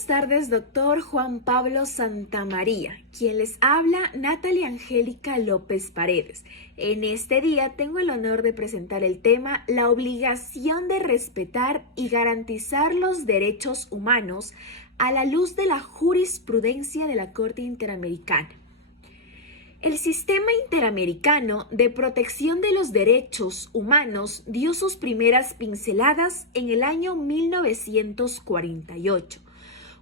Buenas tardes, doctor Juan Pablo Santamaría. Quien les habla, Natalia Angélica López Paredes. En este día tengo el honor de presentar el tema la obligación de respetar y garantizar los derechos humanos a la luz de la jurisprudencia de la Corte Interamericana. El Sistema Interamericano de Protección de los Derechos Humanos dio sus primeras pinceladas en el año 1948,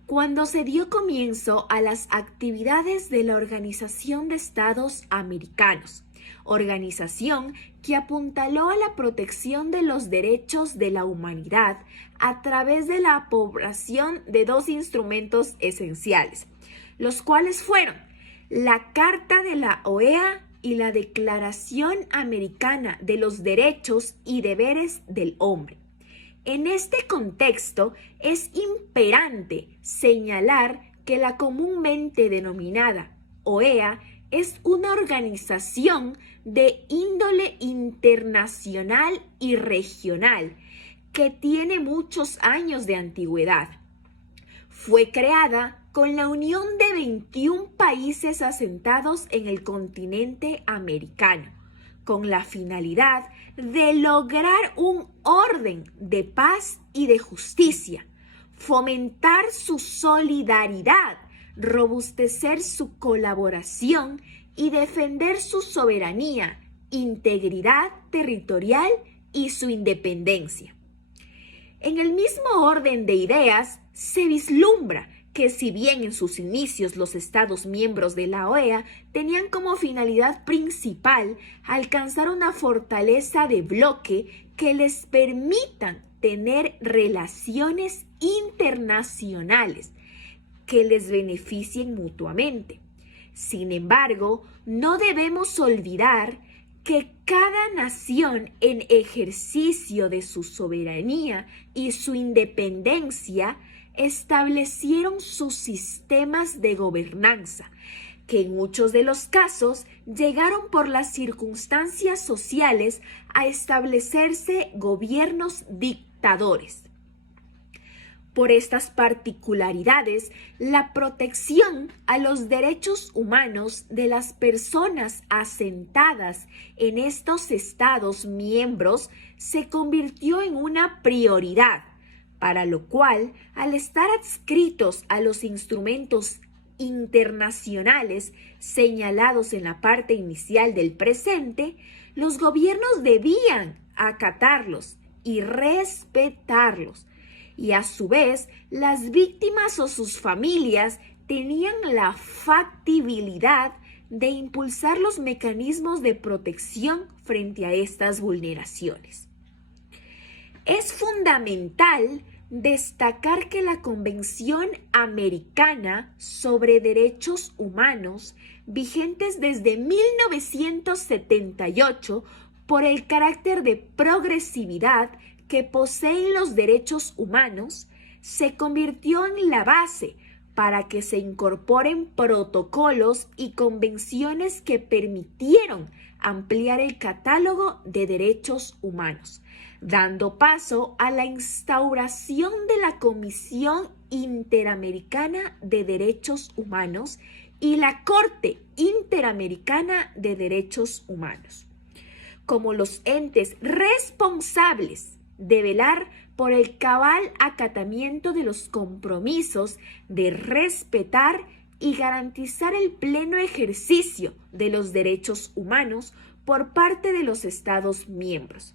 cuando se dio comienzo a las actividades de la Organización de Estados Americanos, organización que apuntaló a la protección de los derechos de la humanidad a través de la aprobación de dos instrumentos esenciales, los cuales fueron la Carta de la OEA y la Declaración Americana de los Derechos y Deberes del Hombre. En este contexto, es imperante señalar que la comúnmente denominada OEA es una organización de índole internacional y regional que tiene muchos años de antigüedad. Fue creada con la unión de 21 países asentados en el continente americano, con la finalidad de lograr un orden de paz y de justicia, fomentar su solidaridad, robustecer su colaboración y defender su soberanía, integridad territorial y su independencia. En el mismo orden de ideas, se vislumbra que si bien en sus inicios los Estados miembros de la OEA tenían como finalidad principal alcanzar una fortaleza de bloque que les permitan tener relaciones internacionales que les beneficien mutuamente. Sin embargo, no debemos olvidar que cada nación en ejercicio de su soberanía y su independencia establecieron sus sistemas de gobernanza, que en muchos de los casos llegaron por las circunstancias sociales a establecerse gobiernos dictadores. Por estas particularidades, la protección a los derechos humanos de las personas asentadas en estos Estados miembros se convirtió en una prioridad, para lo cual, al estar adscritos a los instrumentos internacionales señalados en la parte inicial del presente, los gobiernos debían acatarlos y respetarlos. Y a su vez, las víctimas o sus familias tenían la factibilidad de impulsar los mecanismos de protección frente a estas vulneraciones. Es fundamental destacar que la Convención Americana sobre Derechos Humanos, vigentes desde 1978, por el carácter de progresividad que poseen los derechos humanos, se convirtió en la base para que se incorporen protocolos y convenciones que permitieron ampliar el catálogo de derechos humanos, dando paso a la instauración de la Comisión Interamericana de Derechos Humanos y la Corte Interamericana de Derechos Humanos, como los entes responsables de velar por el cabal acatamiento de los compromisos de respetar y garantizar el pleno ejercicio de los derechos humanos por parte de los Estados miembros.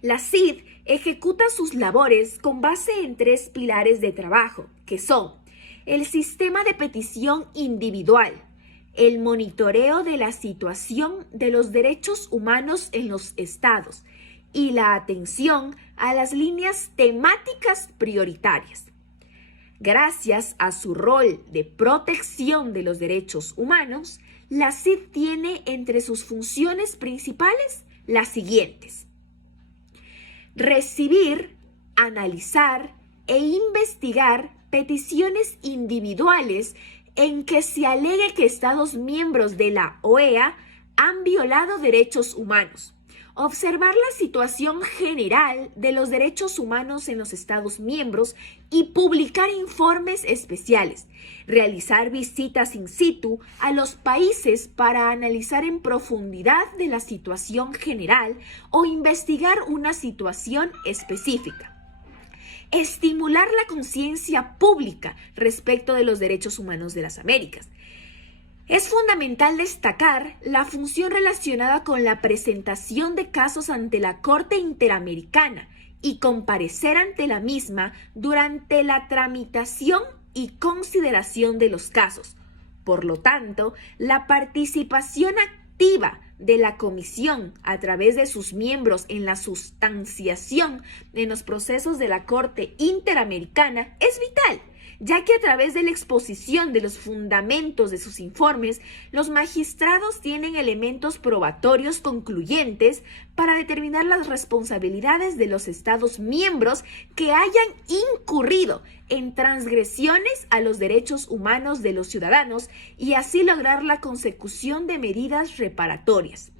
La CID ejecuta sus labores con base en tres pilares de trabajo, que son el sistema de petición individual, el monitoreo de la situación de los derechos humanos en los estados y la atención a las líneas temáticas prioritarias. Gracias a su rol de protección de los derechos humanos, la CID tiene entre sus funciones principales las siguientes: recibir, analizar e investigar peticiones individuales en que se alegue que Estados miembros de la OEA han violado derechos humanos observar la situación general de los derechos humanos en los Estados miembros y publicar informes especiales, realizar visitas in situ a los países para analizar en profundidad de la situación general o investigar una situación específica. Estimular la conciencia pública respecto de los derechos humanos de las Américas. Es fundamental destacar la función relacionada con la presentación de casos ante la Corte Interamericana y comparecer ante la misma durante la tramitación y consideración de los casos. Por lo tanto, la participación activa de la Comisión a través de sus miembros en la sustanciación en los procesos de la Corte Interamericana es vital, ya que a través de la exposición de los fundamentos de sus informes, los magistrados tienen elementos probatorios concluyentes para determinar las responsabilidades de los Estados miembros que hayan incurrido en transgresiones a los derechos humanos de los ciudadanos y así lograr la consecución de medidas reparatorias.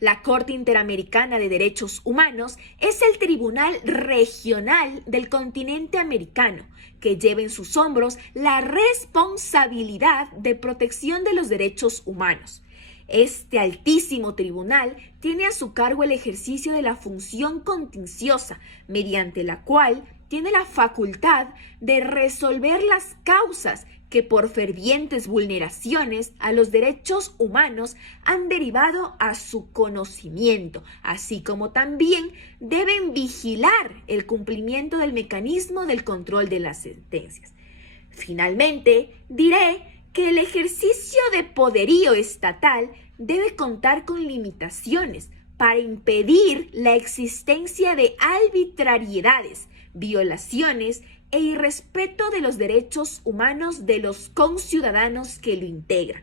La Corte Interamericana de Derechos Humanos es el tribunal regional del continente americano que lleva en sus hombros la responsabilidad de protección de los derechos humanos. Este altísimo tribunal tiene a su cargo el ejercicio de la función contenciosa, mediante la cual tiene la facultad de resolver las causas que por fervientes vulneraciones a los derechos humanos han derivado a su conocimiento, así como también deben vigilar el cumplimiento del mecanismo del control de las sentencias. Finalmente, diré que el ejercicio de poderío estatal debe contar con limitaciones para impedir la existencia de arbitrariedades, violaciones e irrespeto de los derechos humanos de los conciudadanos que lo integran,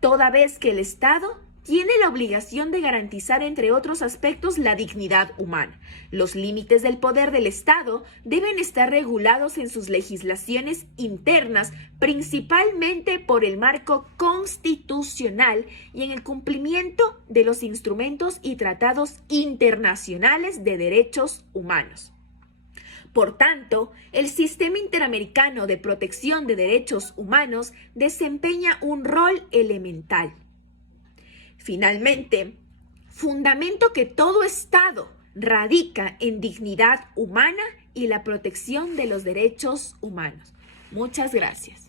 toda vez que el Estado tiene la obligación de garantizar, entre otros aspectos, la dignidad humana. Los límites del poder del Estado deben estar regulados en sus legislaciones internas, principalmente por el marco constitucional y en el cumplimiento de los instrumentos y tratados internacionales de derechos humanos. Por tanto, el Sistema Interamericano de Protección de Derechos Humanos desempeña un rol elemental. Finalmente, fundamento que todo Estado radica en dignidad humana y la protección de los derechos humanos. Muchas gracias.